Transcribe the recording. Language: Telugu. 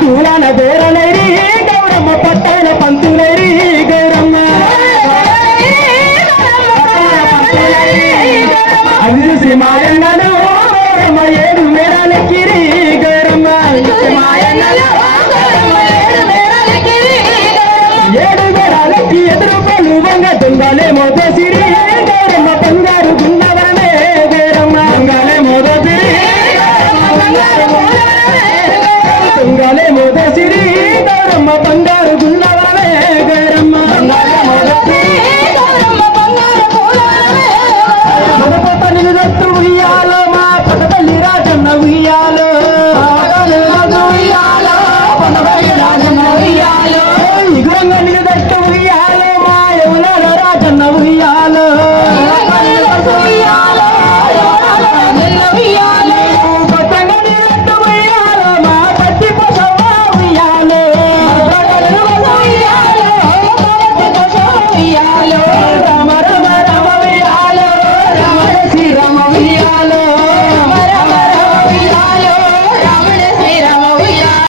దూరాన దూరలేరి గౌరమ్మ పట్టాల పంతులేరి గౌరమ్మ అది చూసి మాయన్నలు గౌరమ్మ 7 మేడాలెక్కిరి గౌరమ్మ మాయన్నలు